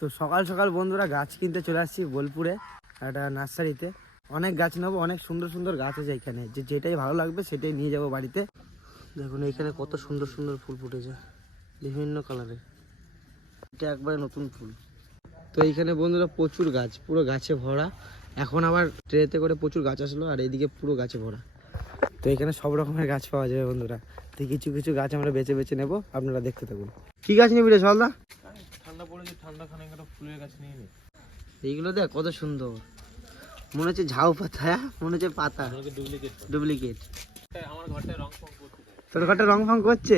তো সকাল সকাল বন্ধুরা গাছ কিনতে চলে আসছি বোলপুরে, একটা নার্সারিতে। অনেক গাছ নেব, অনেক সুন্দর সুন্দর গাছ আছে এখানে। যে যেটাই ভালো লাগবে সেটাই নিয়ে যাব বাড়িতে। দেখুন, এখানে কত সুন্দর সুন্দর ফুল ফুটেছে, বিভিন্ন কালারের এটা একবারে নতুন ফুল। তো এইখানে বন্ধুরা প্রচুর গাছ, পুরো গাছে ভরা। এখন আবার ট্রেতে করে প্রচুর গাছ আসলো, আর এইদিকে পুরো গাছে ভরা। তো এখানে সব রকমের গাছ পাওয়া যাবে বন্ধুরা। তো কিছু কিছু গাছ আমরা বেছে বেছে নেব, আপনারা দেখতে থাকুন। কি গাছ নিবি রে সলদা? ফুলের গাছ নিয়ে নি। এইগুলো দেখ কত সুন্দর। মনে হচ্ছে ঝাউ পাতা হ্যাঁ? মনে হচ্ছে পাতা। ডুপ্লিকেট ডুপ্লিকেট আমার ঘরটায় রং ফং করতে তোর ঘরটা রং ফং করছে?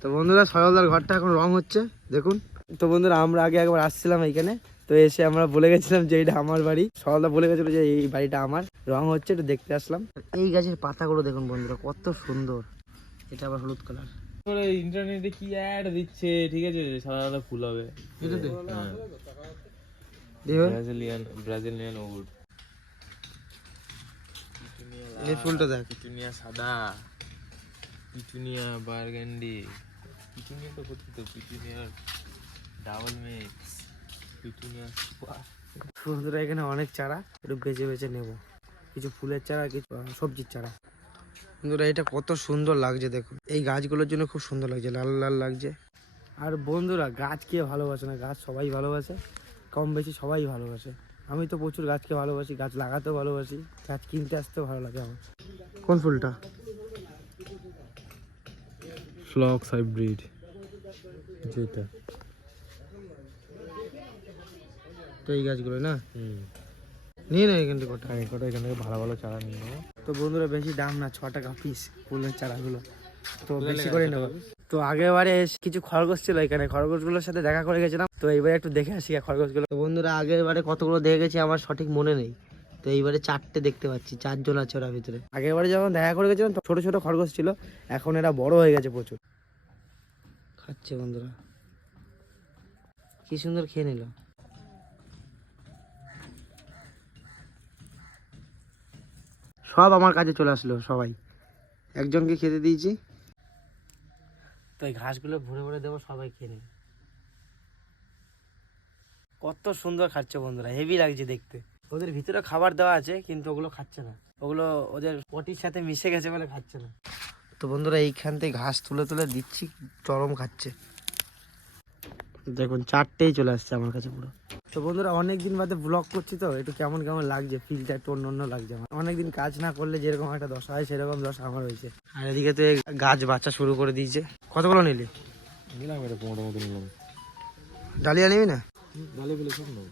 তো বন্ধুরা সরলদার ঘরটা এখন রং হচ্ছে দেখুন। তো বন্ধুরা আমরা আগে একবার আসছিলাম এইখানে তো এসে আমরা বলে গেছিলাম যে এটা আমার বাড়ি। সরলদা বলে গেছিল যে এই বাড়িটা আমার। রং হচ্ছে এটা দেখতে আসলাম। এই গাছের পাতাগুলো দেখুন বন্ধুরা কত সুন্দর। এটা আবার হলুদ কালার তারপরে ইন্টারনেটে কি অ্যাড দিচ্ছে ঠিক আছে? সাদা সাদা ফুল হবে। এটাতে? হ্যাঁ। দেখো ব্রাজিলিয়ান ব্রাজিলিয়ান উড এই ফুলটা দেখ। পিটুনিয়া সাদা পিটুনিয়া বারগান্ডি। পিটুনিয়া তো করতে তো petunia double mix petunia super বন্ধুরা এখানে অনেক চারা একটু বেছে বেছে নেব। কিছু ফুলের চারা কিছু সবজির চারা। বন্ধুরা এটা কত সুন্দর লাগছে দেখুন। এই গাছগুলোর জন্য খুব সুন্দর লাগছে লাল লাল লাগছে। আর বন্ধুরা গাছ কে ভালোবাসে না? গাছ সবাই ভালোবাসে কম বেশি সবাই ভালোবাসে। আমি তো প্রচুর গাছকে ভালোবাসি গাছ লাগাতেও ভালোবাসি গাছ কিনতে আসতেও ভালো লাগে আমার। কোন ফুলটা? Phlox hybrid. যেটা। তো এই গাছগুলো না? হুম। নিয়ে নেয় এখান থেকে কটা। আমি কটা এখান থেকে ভালো ভালো চারা নিয়ে নেব। তো বন্ধুরা বেশি দাম না ছ টাকা পিস ফুলের চারাগুলো। তো বেশি করে নেব। তো আগেরবারে এস- কিছু খরগোশ ছিল এখানে। খরগোশগুলোর সাথে দেখা করে গেছিলাম। তো এইবারে একটু দেখে আসি খরগোশগুলো। তো বন্ধুরা আগেরবারে কতগুলো দেখে গেছি আমার সঠিক মনে নেই। তো এইবারে চারটে দেখতে পাচ্ছি চারজন আছে ওরা ভিতরে। আগেরবারে যখন দেখা করে গেছিলাম তো ছোট ছোট খরগোশ ছিল এখন এরা বড় হয়ে গেছে প্রচুর। খাচ্ছে বন্ধুরা। কি সুন্দর খেয়ে নিল। সব আমার কাছে চলে আসলো সবাই। একজনকে খেতে দিয়েছি। তো এই ঘাসগুলো ভরে ভরে দেবো সবাই খেয়ে নেবে। কত সুন্দর খাচ্ছে বন্ধুরা হেভি লাগছে দেখতে। ওদের ভিতরে খাবার দেওয়া আছে কিন্তু ওগুলো খাচ্ছে না। ওগুলো ওদের পটির সাথে মিশে গেছে বলে খাচ্ছে না। তো বন্ধুরা এইখান থেকে ঘাস তুলে তুলে দিচ্ছি চরম খাচ্ছে। দেখুন চারটেই চলে আসছে আমার কাছে পুরো। তো বন্ধুরা অনেক দিন বাদে ব্লগ করছি তো একটু কেমন কেমন লাগছে ফিলটা একটু অন্য অন্য লাগছে আমার। অনেকদিন কাজ না করলে যেরকম একটা দশা হয় সেরকম দশা আমার হয়েছে। আর এদিকে তো গাছ বাচ্চা শুরু করে দিয়েছে। কতগুলো নিলি? নিলাম এটা মতো নিলাম। ডালিয়া নিবি না? সব নেব।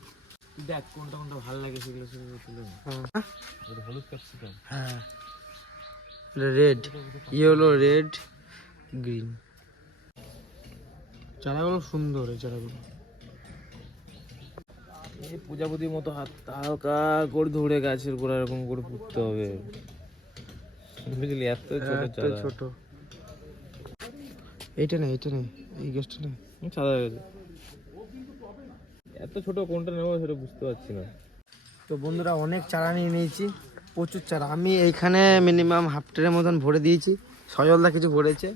দেখ কোনটা কোনটা ভালো লাগে সেগুলো সেগুলো তুলে। হ্যাঁ। হলুদ ক্যাপসিকাম হ্যাঁ। রেড ইয়েলো রেড গ্রিন চারাগুলো সুন্দর এই চারাগুলো। এই প্রজাপতির মতো হাত হালকা করে ধরে গাছের গোড়া এরকম করে পুঁততে হবে। বুঝলি? এত ছোট এত চারা। ছোট। এইটা নেই এইটা নেই এই গাছটা নেই সাদা হয়ে গেছে। এত ছোট কোনটা নেব সেটা বুঝতে পারছি না। তো বন্ধুরা অনেক চারা নিয়ে নিয়েছি প্রচুর চারা। আমি এইখানে মিনিমাম হাফ ট্রেনের মতন ভরে দিয়েছি। সজলদা কিছু ভরেছে।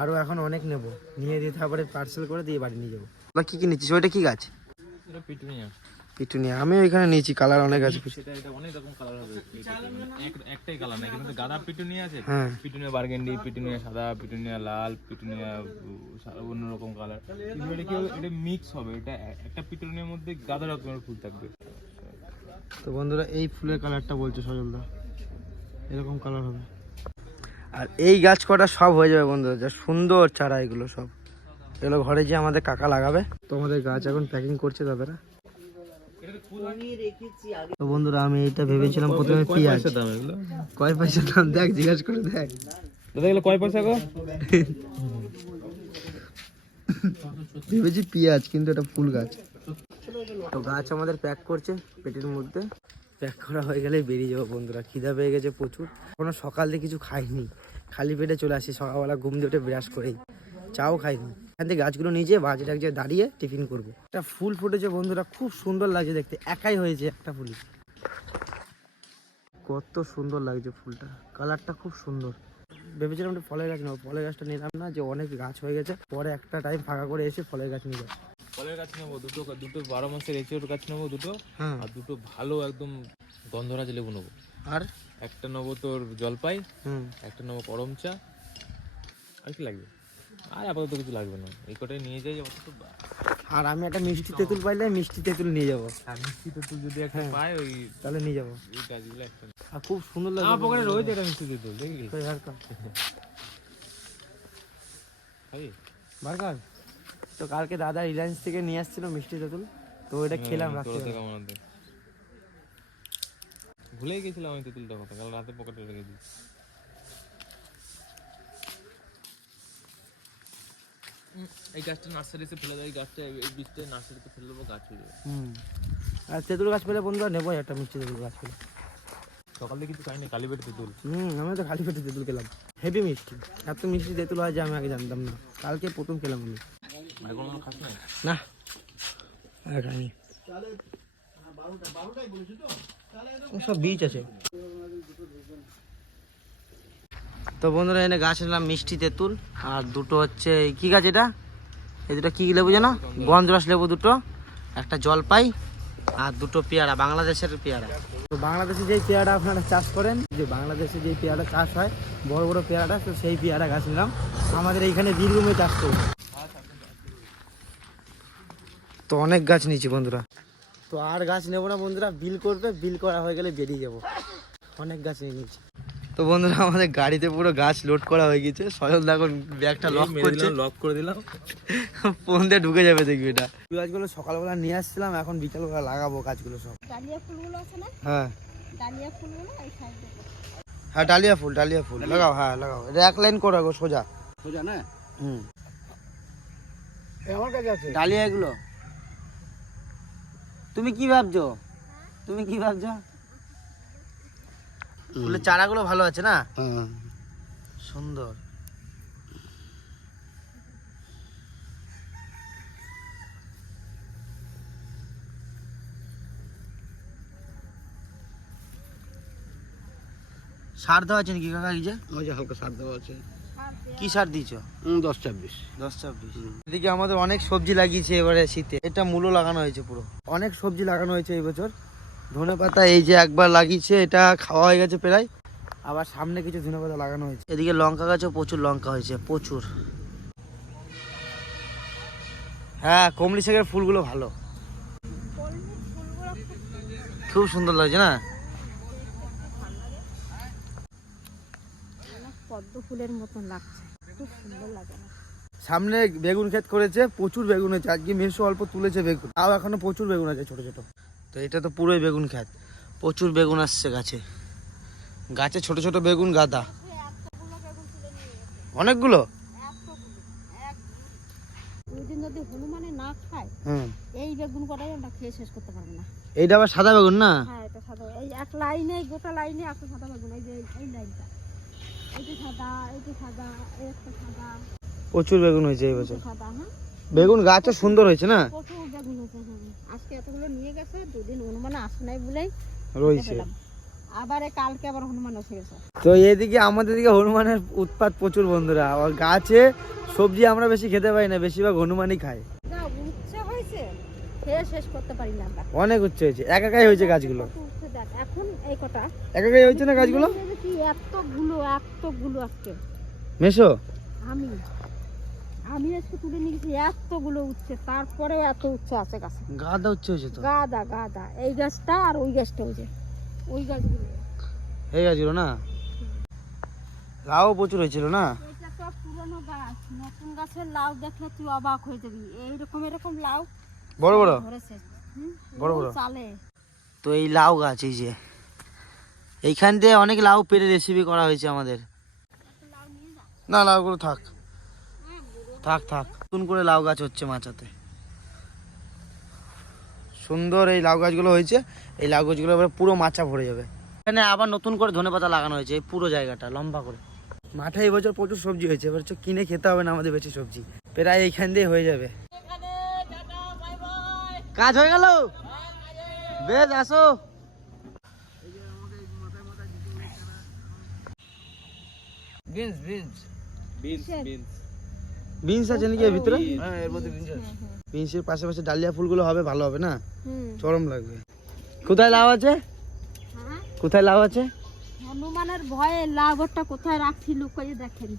আরও এখন অনেক নেব। নিয়ে দিয়ে তারপরে পার্সেল করে দিয়ে বাড়ি নিয়ে যাব। কি কি নিচ্ছিস? ওইটা কি গাছ? এটা পিটুনিয়া। পিটুনিয়া। আমি ওইখানে নিয়েছি কালার অনেক আছে। সেটা এটা অনেক রকম কালার হবে। একটাই কালার না কিন্তু গাঁদা পিটুনিয়া আছে। হ্যাঁ। পিটুনিয়া বার্গেন্ডি পিটুনিয়া সাদা পিটুনিয়া লাল পিটুনিয়া অন্য রকম কালার কিন্তু এটা কি হবে, এটা মিক্স হবে। এটা একটা পিটুনিয়ার মধ্যে গাঁদা রকমের ফুল থাকবে। তো বন্ধুরা এই ফুলের কালারটা বলছে সজলদা? এরকম কালার হবে। আর এই গাছ কটা সব হয়ে যাবে বন্ধুরা যা সুন্দর চারা এগুলো সব। এগুলো ঘরে যে আমাদের কাকা লাগাবে। তো আমাদের গাছ এখন প্যাকিং করছে দাদারা। তো বন্ধুরা আমি এটা ভেবেছিলাম প্রথমে পেঁয়াজ। কয় পয়সা দাম? দেখ জিজ্ঞাসা করে দেখ। দাদা এগুলো কয় পয়সা গো? ভেবেছি পেঁয়াজ কিন্তু এটা ফুল গাছ। তো গাছ আমাদের প্যাক করছে পেটের মধ্যে। প্যাক করা হয়ে গেলে বেরিয়ে যাব বন্ধুরা। খিদা পেয়ে গেছে প্রচুর। কোনো সকাল থেকে কিছু খাইনি। খালি পেটে চলে আসি, সকালবেলা ঘুম দিয়ে উঠে ব্রাশ করেই। চাও খাইনি। এখান থেকে গাছগুলো নিয়ে যেয়ে বাজে টাকজে দাঁড়িয়ে টিফিন করব। একটা ফুল ফুটেছে বন্ধুরা, খুব সুন্দর লাগছে দেখতে। একাই হয়েছে একটা ফুলই কত সুন্দর লাগছে ফুলটা। কালারটা খুব সুন্দর। ভেবেছিলাম ফলের গাছ নেব। ফলের গাছটা নিলাম না, যে অনেক গাছ হয়ে গেছে। পরে একটা টাইম ফাঁকা করে এসে ফলের গাছ নিয়ে গাছ নেব দুটো দুটো বারো মাসের এঁচড় গাছ নেব দুটো হ্যাঁ। আর দুটো ভালো একদম গন্ধরাজ লেবু নেব। আর? একটা নেব তোর জলপাই একটা নেব করম চা আর কি লাগবে? আর আপাতত কিছু লাগবে না এই কটাই নিয়ে যাই আপাতত আর আমি একটা মিষ্টি তেঁতুল পাইলে মিষ্টি তেঁতুল নিয়ে যাব। আর মিষ্টি তেঁতুল যদি একটা পাই ওই তাহলে নিয়ে যাব। এই গাছগুলো একটা আর খুব সুন্দর লাগে আমার পকেটে রয়েছে একটা মিষ্টি তেঁতুল দেখলি? তো কালকে দাদা রিলায়েন্স থেকে নিয়ে আসছিল মিষ্টি তেঁতুল। তো ওইটা খেলাম রাত্রে থেকে ভুলেই গেছিলাম আমি তেঁতুলটা কথা কাল রাতে পকেটে রেখেছি উম, এই গাছটা নার্সারিতে ফেলে দেয় এই গাছটা এই এই বীজটা নার্সারিতে ফেলে দেবো গাছ হয়ে যাবে। হুম আর তেঁতুল গাছ পেলে বন্ধুরা নেব একটা মিষ্টি তেঁতুল গাছ পেলে। সকালে কিছু খাইনি কালীবেট তেঁতুল। হুম আমি তো খালি পেটে তেঁতুল খেলাম। হেভি মিষ্টি এত মিষ্টি তেঁতুল হয় যে আমি আগে জানতাম না। কালকে প্রথম খেলাম আমি। সব বীজ আছে। তো বন্ধুরা, এনে গাছ নিলাম মিষ্টি তেঁতুল, আর দুটো হচ্ছে কি গাছ এটা? এই দুটো কি লেবু জানো? গন্ধরস লেবু দুটো, একটা জলপাই, আর দুটো পেয়ারা, বাংলাদেশের পেয়ারা। তো বাংলাদেশে যেই পেয়ারা আপনারা চাষ করেন যে বাংলাদেশে যেই পেয়ারা চাষ হয়, বড় বড় পেয়ারাটা, তো সেই পেয়ারা গাছ নিলাম। আমাদের এইখানে বীরভূমে চাষ করি। তো অনেক গাছ নিয়েছি বন্ধুরা। তো আর গাছ নেব না বন্ধুরা বিল করবে বিল করা হয়ে গেলে বেরিয়ে যাব। অনেক গাছ নিয়ে নিয়েছি। তো বন্ধুরা আমাদের গাড়িতে পুরো গাছ লোড করা হয়ে গেছে। সজল দেখুন ব্যাগটা লক করছে। লক করে দিলাম। ফোন দিয়ে ঢুকে যাবে দেখবি এটা। গাছগুলো সকালবেলা নিয়ে আসছিলাম এখন বিকালবেলা লাগাবো গাছগুলো সব। ডালিয়া ফুলগুলো আছে না? হ্যাঁ। ডালিয়া ফুলগুলো এই সাইডে হ্যাঁ ডালিয়া ফুল ডালিয়া ফুল। লাগাও হ্যাঁ লাগাও। এটা এক লাইন করে রাখো সোজা। সোজা না? হুম। আমার কাছে আছে। ডালিয়া এগুলো? তুমি কি ভাবছ? তুমি কি ভাবছ? ফুলের চারাগুলো ভালো আছে না? সুন্দর। সার দেওয়া আছে নাকি কাকা এই যে? ওই যে হালকা সার দেওয়া আছে। কি সার দিয়েছ? দশ ছাব্বিশ। দশ ছাব্বিশ। এদিকে আমাদের অনেক সবজি লাগিয়েছে এবারে শীতে। এটা মূলো লাগানো হয়েছে পুরো। অনেক সবজি লাগানো হয়েছে এই বছর। ধনে পাতা এই যে একবার লাগিয়েছে এটা খাওয়া হয়ে গেছে প্রায়। আবার সামনে কিছু ধনে পাতা লাগানো হয়েছে। এদিকে লঙ্কা গাছও প্রচুর লঙ্কা হয়েছে প্রচুর। হ্যাঁ কমলি শাকের ফুলগুলো ভালো। খুব সুন্দর লাগছে না মানে পদ্ম ফুলের মতন লাগছে। খুব সুন্দর লাগে সামনে বেগুন ক্ষেত করেছে প্রচুর বেগুন হয়েছে। আজকে মেশো অল্প তুলেছে বেগুন। তাও এখনও প্রচুর বেগুন আছে ছোট ছোট। তো এটা তো পুরোই বেগুন ক্ষেত। প্রচুর বেগুন আসছে গাছে। গাছে ছোট ছোট বেগুন গাদা। অনেকগুলো? এতগুলো এক দুই দিন যদি হনুমানে না খায় এই বেগুন কটাই আমরা খেয়ে শেষ করতে পারব না। এইটা আবার সাদা বেগুন না? হ্যাঁ এটা সাদা। এই এক লাইনে গোটা লাইনে একটা সাদা বেগুন। এই যে এই- এই লাইনটা। প্রচুর বেগুন হয়েছে এই বছর। হ্যাঁ? বেগুন গাছও সুন্দর হয়েছে না? হ্যাঁ। আজকে এতগুলো নিয়ে গেছে দুদিন হনুমানে আসে নাই বলেই রয়েছে। আবার কালকে আবার হনুমান এসে গেছে। তো এদিকে আমাদের দিকে হনুমানের উৎপাত প্রচুর বন্ধুরা। আর গাছে সবজি আমরা বেশি খেতে পাই না বেশিরভাগ হনুমানই খায়। উচ্ছে হয়েছে শেষ করতে পারি না অনেক উচ্চ হয়েছে একাকাই হয়েছে গাছগুলো। এখন এই কটা। একাকাই হয়েছে না গাছগুলো? কি এতগুলো এতগুলো আজকে। মেশো? আমি আমি আজকে তুলে নিয়ে গেছি এতগুলো উচ্ছে তারপরেও এত উচ্ছে আছে গাছে। গাদা উচ্চ হয়েছে তো? গাদা গাদা। এই গাছটা আর ওই গাছটা হয়েছে ওই গাছগুলো। এই গাছগুলো না? লাউ প্রচুর হয়েছিল না? এটা তো পুরনো গাছ নতুন গাছের লাউ দেখলে তুই অবাক হয়ে যাবি। এইরকম এরকম লাউ বড় বড়? বড় বড়? চালে। তো এই লাউ গাছ, এই যে। এইখান দিয়ে অনেক লাউ পেরে রেসিপি করা হয়েছে আমাদের। না, লাউগুলো থাক। থাক থাক। নতুন করে লাউ গাছ হচ্ছে মাচাতে। সুন্দর এই লাউ গাছগুলো হয়েছে। এই লাউ গাছগুলো পুরো মাচা ভরে যাবে। এখানে আবার নতুন করে ধনেপাতা লাগানো হয়েছে, এই পুরো জায়গাটা, লম্বা করে। মাঠে এই বছর প্রচুর সবজি হয়েছে, এবার কিনে খেতে হবে না আমাদের বেশি সবজি। প্রায় এইখান দিয়ে হয়ে যাবে। কাজ হয়ে গেল? বেশ আসো। Beans beans beans beans beans আছে নাকি ভিতরে? হ্যাঁ এর মধ্যে বিনস আছে। বিনসের পাশাপাশি ডালিয়া ফুলগুলো হবে ভালো হবে না? চরম লাগবে। কোথায় লাউ আছে? হ্যাঁ? কোথায় লাউ আছে? হনুমানের ভয়ে কোথায় রাখছি লুকিয়ে দেখেন।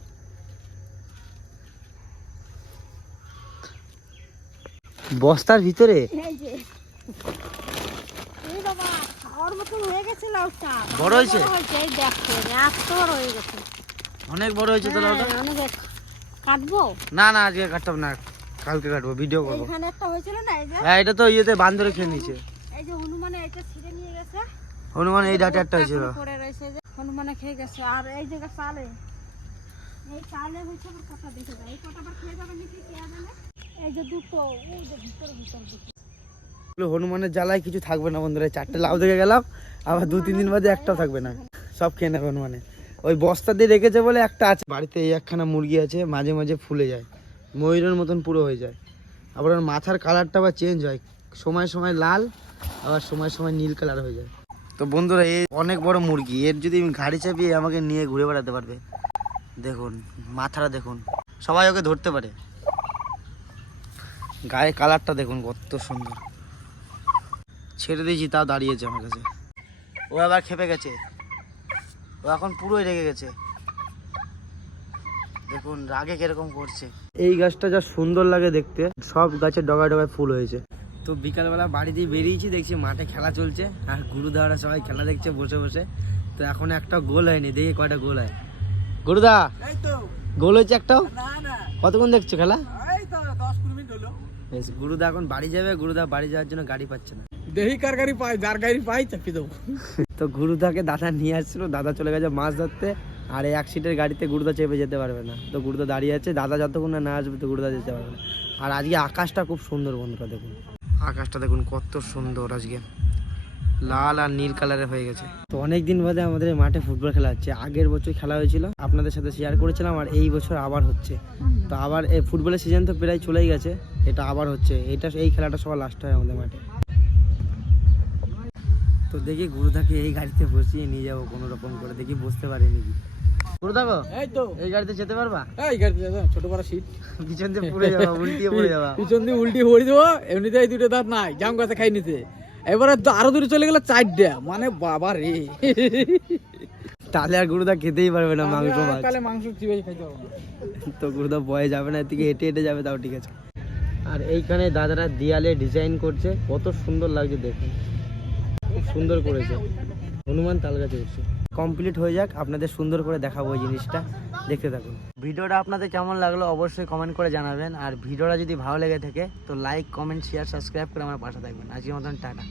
বস্তার ভিতরে এই যে এই বাবা খাওয়ার মতন হয়ে গেছে লাউটা। বড় হয়েছে? হয়েছে এই দেখেন এত বড় হয়ে গেছে। অনেক বড় হয়েছে তো লাউটা? হ্যাঁ, অনেক কাটবো? না না আজকে কাটতাম না কালকে কাটবো ভিডিও করব। এইখানে একটা হয়েছিল না এই যে? হ্যাঁ এটা তো ইয়েতে বান্দরে খেয়ে নিয়েছে। এই যে হনুমানে এটা ছিঁড়ে নিয়ে গেছে। হনুমান এই ডাটা একটা হয়েছিল। পড়ে রয়েছে যে হনুমানে খেয়ে গেছে। আর এই যে চালে। এই চালে হয়েছে আবার কটা দেখে যায় এই কটা আবার খেয়ে যাবে নাকি কে জানে? এই যে দুটো এই যে ভিতরে ভিতর দুটো। হনুমানের জ্বালায় কিছু থাকবে না বন্ধুরা চারটে লাউ দেখে গেলাম, আবার দু তিন দিন বাদে একটাও থাকবে না। সব খেয়ে নেবে হনুমানে ওই বস্তা দিয়ে রেখেছে বলে একটা আছে। বাড়িতে এই একখানা মুরগি আছে, মাঝে মাঝে ফুলে যায়, ময়ূরের মতন পুরো হয়ে যায়। আবার ওর মাথার কালারটা আবার চেঞ্জ হয়, সময় সময় লাল, আবার সময় সময় নীল কালার হয়ে যায়। তো বন্ধুরা এই অনেক বড় মুরগি, এর যদি গাড়ি চাপিয়ে আমাকে নিয়ে ঘুরে বেড়াতে পারবে। দেখুন, মাথাটা দেখুন, সবাই ওকে ধরতে পারে। গায়ে কালারটা দেখুন, কত সুন্দর। ছেড়ে দিয়েছি তাও দাঁড়িয়েছে আমার কাছে। ও আবার খেপে গেছে। ও এখন পুরোই রেগে গেছে। দেখুন রাগে কীরকম করছে। এই গাছটা যা সুন্দর লাগে দেখতে সব গাছের ডগায় ডগায় ফুল হয়েছে। তো বিকালবেলা বাড়ি দিয়ে বেরিয়েছি দেখছি মাঠে খেলা চলছে। আর গুরুদারা সবাই খেলা দেখছে বসে বসে। তো এখন একটা গোল হয়নি দেখি কয়টা গোল হয়। গুরুদা গোল হয়েছে একটাও? না না। কতক্ষণ দেখছ খেলা? এই তো দশ কুড়ি মিনিট হলো। বেশ গুরুদা এখন বাড়ি যাবে গুরুদা বাড়ি যাওয়ার জন্য গাড়ি পাচ্ছে না। দেহি কার গাড়ি পাই যার গাড়ি পাই চাপি দেবো। তো গুরুদাকে দাদা নিয়ে আসছিল, দাদা চলে গেছে মাছ ধরতে, আর এক সিটের গাড়িতে গুরুদা চেপে যেতে পারবে না। তো গুরুদা দাঁড়িয়ে আছে, দাদা যতক্ষণ না আসবে তো গুরুদা যেতে পারবে না। আর আজকে আকাশটা খুব সুন্দর বন্ধুরা, দেখুন। আকাশটা দেখুন কত সুন্দর আজকে। লাল আর নীল কালারের হয়ে গেছে। তো অনেক দিন বাদে আমাদের মাঠে ফুটবল খেলা হচ্ছে। আগের বছর খেলা হয়েছিল, আপনাদের সাথে শেয়ার করেছিলাম, আর এই বছর আবার হচ্ছে। তো আবার ফুটবলের সিজন তো প্রায় চলেই গেছে, এটা আবার হচ্ছে। এটা, এই খেলাটা সবার লাস্ট হয় আমাদের মাঠে। তো দেখি গুরুদাকে এই গাড়িতে বসিয়ে নিয়ে যাব কোনো রকম করে। দেখি বসতে পারে নাকি। গুরুদা গো এই তো। এই গাড়িতে যেতে পারবা? এই গাড়ি ছোট বড় সিট পিছন দিয়ে পড়ে যাবা উল্টিয়ে পড়ে যাবা। পিছন দিয়ে উল্টি পড়ে দেবো এমনিতে দুটো দাঁত নাই জাম গাছে খাই নিতে। এবারে আরও দূরে চলে গেলে চারটা মানে বাবা রে। তাহলে আর গুরুদা খেতেই পারবে না মাংস মাছ কালে মাংস চিবাই খাইতে হবে তো গুরুদা বয়ে যাবে না এর থেকে হেঁটে হেঁটে যাবে তাও ঠিক আছে। আর এইখানে দাদারা দেয়ালে ডিজাইন করছে কত সুন্দর লাগছে দেখুন। খুব সুন্দর করেছে। হনুমান তাল গাছে উঠছে। কমপ্লিট হয়ে যাক, আপনাদের সুন্দর করে দেখাবো ওই জিনিসটা। দেখতে থাকুন। ভিডিওটা আপনাদের কেমন লাগল অবশ্যই কমেন্ট করে জানাবেন। আর ভিডিওটা যদি ভালো লেগে থাকে, তো লাইক কমেন্ট শেয়ার সাবস্ক্রাইব করে আমার পাশে থাকবেন। আজকের মতন টাটা।